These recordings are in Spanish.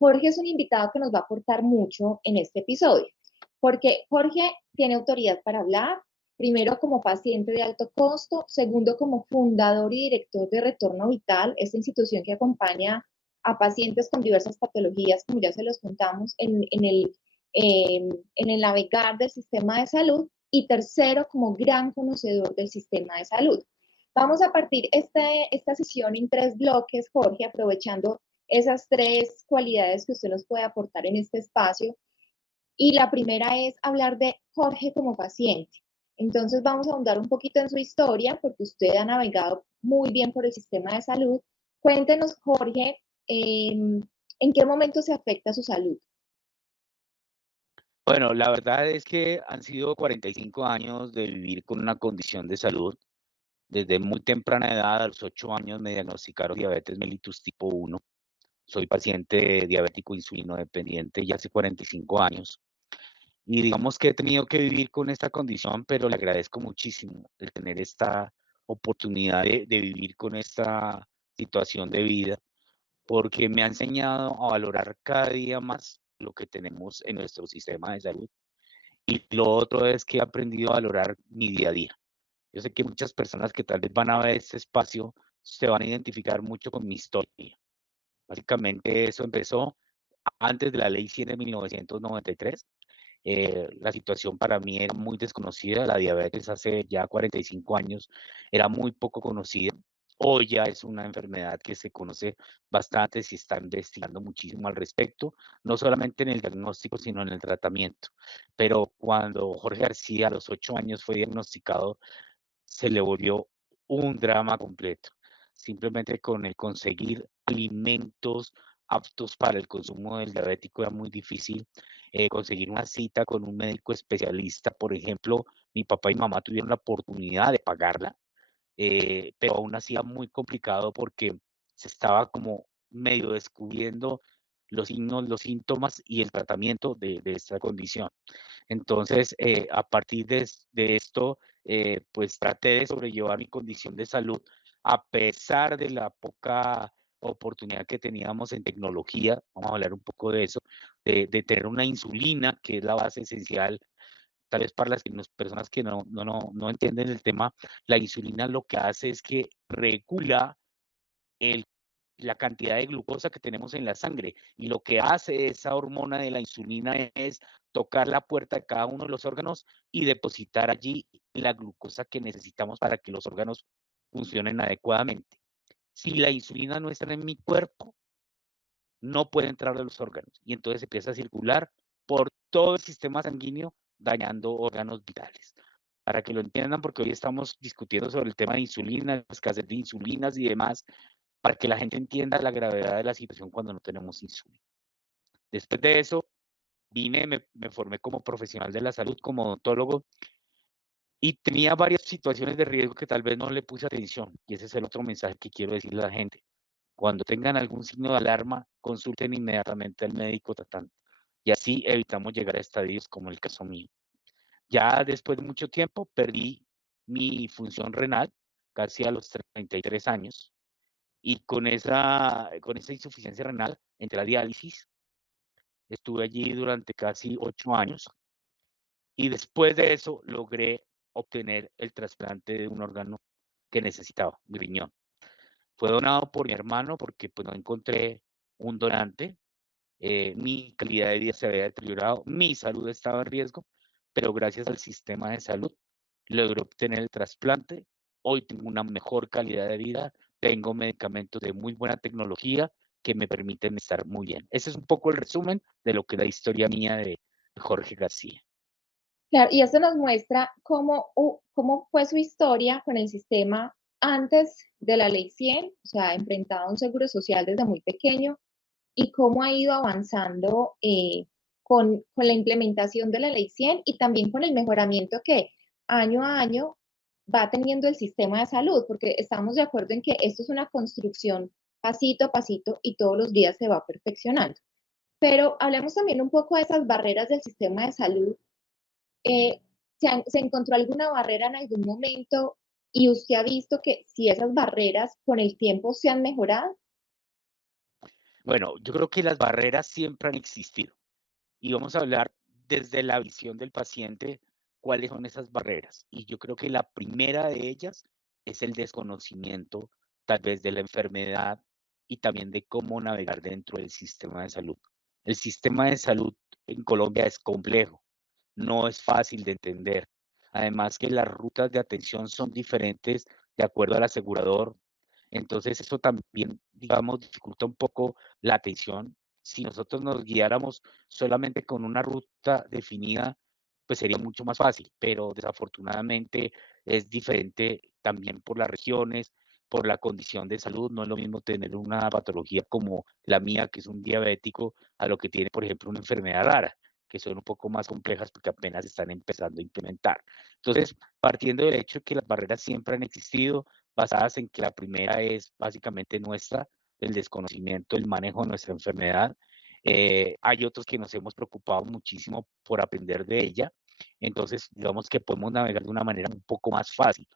Jorge es un invitado que nos va a aportar mucho en este episodio, porque Jorge tiene autoridad para hablar, primero como paciente de alto costo, segundo como fundador y director de Retorno Vital, esta institución que acompaña a pacientes con diversas patologías, como ya se los contamos, en el navegar del sistema de salud, y tercero como gran conocedor del sistema de salud. Vamos a partir esta sesión en tres bloques, Jorge, aprovechando esas tres cualidades que usted nos puede aportar en este espacio. Y la primera es hablar de Jorge como paciente. Entonces vamos a ahondar un poquito en su historia, porque usted ha navegado muy bien por el sistema de salud. Cuéntenos, Jorge, ¿en qué momento se afecta su salud? Bueno, la verdad es que han sido 45 años de vivir con una condición de salud. Desde muy temprana edad, a los 8 años, me diagnosticaron diabetes mellitus tipo 1. Soy paciente diabético insulino dependiente ya hace 45 años. Y digamos que he tenido que vivir con esta condición, pero le agradezco muchísimo el tener esta oportunidad de vivir con esta situación de vida, porque me ha enseñado a valorar cada día más lo que tenemos en nuestro sistema de salud. Y lo otro es que he aprendido a valorar mi día a día. Yo sé que muchas personas que tal vez van a ver este espacio se van a identificar mucho con mi historia. Básicamente eso empezó antes de la Ley 100 de 1993. La situación para mí era muy desconocida. La diabetes hace ya 45 años era muy poco conocida. Hoy ya es una enfermedad que se conoce bastante, se está investigando muchísimo al respecto, no solamente en el diagnóstico, sino en el tratamiento. Pero cuando Jorge García a los 8 años fue diagnosticado, se le volvió un drama completo. Simplemente con el conseguir alimentos aptos para el consumo del diabético era muy difícil. Conseguir una cita con un médico especialista, por ejemplo, mi papá y mamá tuvieron la oportunidad de pagarla, pero aún así era muy complicado porque se estaba como medio descubriendo los signos, los síntomas y el tratamiento de esta condición. Entonces, a partir de esto, pues traté de sobrellevar mi condición de salud a pesar de la poca oportunidad que teníamos en tecnología. Vamos a hablar un poco de eso, de tener una insulina, que es la base esencial, tal vez para las personas que no entienden el tema. La insulina lo que hace es que regula el la cantidad de glucosa que tenemos en la sangre, y lo que hace esa hormona de la insulina es tocar la puerta de cada uno de los órganos y depositar allí la glucosa que necesitamos para que los órganos funcionen adecuadamente. Si la insulina no está en mi cuerpo, no puede entrar a los órganos, y entonces empieza a circular por todo el sistema sanguíneo, dañando órganos vitales. Para que lo entiendan, porque hoy estamos discutiendo sobre el tema de insulina, escasez de insulinas y demás, para que la gente entienda la gravedad de la situación cuando no tenemos insulina. Después de eso, me formé como profesional de la salud, como odontólogo, y tenía varias situaciones de riesgo que tal vez no le puse atención. Y ese es el otro mensaje que quiero decirle a la gente. Cuando tengan algún signo de alarma, consulten inmediatamente al médico tratante. Y así evitamos llegar a estadios como el caso mío. Ya después de mucho tiempo perdí mi función renal, casi a los 33 años, y con esa insuficiencia renal entré a diálisis. Estuve allí durante casi 8 años, y después de eso logré obtener el trasplante de un órgano que necesitaba, mi riñón. Fue donado por mi hermano porque, pues, no encontré un donante. Mi calidad de vida se había deteriorado, mi salud estaba en riesgo, pero gracias al sistema de salud logré obtener el trasplante. Hoy tengo una mejor calidad de vida, tengo medicamentos de muy buena tecnología que me permiten estar muy bien. Ese es un poco el resumen de lo que es la historia mía de Jorge García. Claro, y esto nos muestra cómo fue su historia con el sistema antes de la Ley 100, o sea, enfrentado a un seguro social desde muy pequeño, y cómo ha ido avanzando con la implementación de la Ley 100 y también con el mejoramiento que año a año va teniendo el sistema de salud, porque estamos de acuerdo en que esto es una construcción pasito a pasito y todos los días se va perfeccionando. Pero hablemos también un poco de esas barreras del sistema de salud. eh, ¿Se encontró alguna barrera en algún momento y usted ha visto que si esas barreras con el tiempo se han mejorado? Bueno, yo creo que las barreras siempre han existido y vamos a hablar desde la visión del paciente, cuáles son esas barreras. Y yo creo que la primera de ellas es el desconocimiento, tal vez de la enfermedad y también de cómo navegar dentro del sistema de salud. El sistema de salud en Colombia es complejo, no es fácil de entender. Además que las rutas de atención son diferentes de acuerdo al asegurador. Entonces eso también, digamos, dificulta un poco la atención. Si nosotros nos guiáramos solamente con una ruta definida, pues sería mucho más fácil, pero desafortunadamente es diferente también por las regiones, por la condición de salud. No es lo mismo tener una patología como la mía, que es un diabético, a lo que tiene, por ejemplo, una enfermedad rara, que son un poco más complejas porque apenas están empezando a implementar. Entonces, partiendo del hecho de que las barreras siempre han existido, basadas en que la primera es básicamente nuestra, el desconocimiento, el manejo de nuestra enfermedad. Hay otros que nos hemos preocupado muchísimo por aprender de ella, entonces digamos que podemos navegar de una manera un poco más fácil,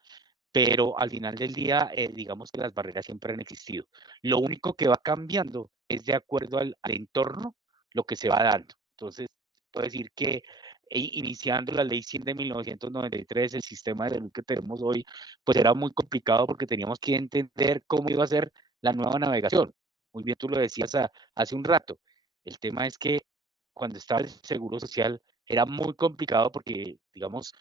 pero al final del día, digamos que las barreras siempre han existido. Lo único que va cambiando es de acuerdo al entorno, lo que se va dando. Entonces, puedo decir que iniciando la ley 100 de 1993, el sistema de salud que tenemos hoy, pues era muy complicado porque teníamos que entender cómo iba a ser la nueva navegación. Muy bien, tú lo decías hace un rato. El tema es que cuando estaba el Seguro Social era muy complicado porque, digamos,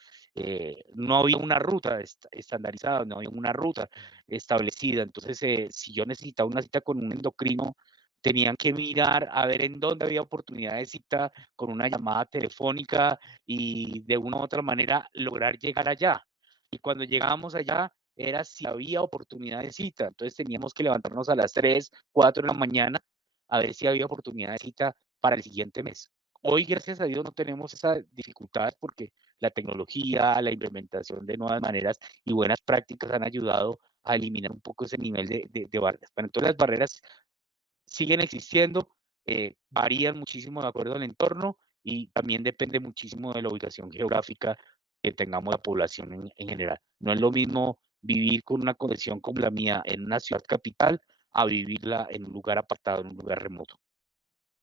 no había una ruta estandarizada, no había una ruta establecida. Entonces, si yo necesitaba una cita con un endocrino, tenían que mirar a ver en dónde había oportunidad de cita con una llamada telefónica y de una u otra manera lograr llegar allá. Y cuando llegábamos allá era si había oportunidad de cita. Entonces teníamos que levantarnos a las 3, 4 de la mañana a ver si había oportunidad de cita para el siguiente mes. Hoy, gracias a Dios, no tenemos esa dificultad porque la tecnología, la implementación de nuevas maneras y buenas prácticas han ayudado a eliminar un poco ese nivel de barreras. Pero entonces las barreras siguen existiendo, varían muchísimo de acuerdo al entorno y también depende muchísimo de la ubicación geográfica que tengamos la población en general. No es lo mismo vivir con una condición como la mía en una ciudad capital a vivirla en un lugar apartado, en un lugar remoto.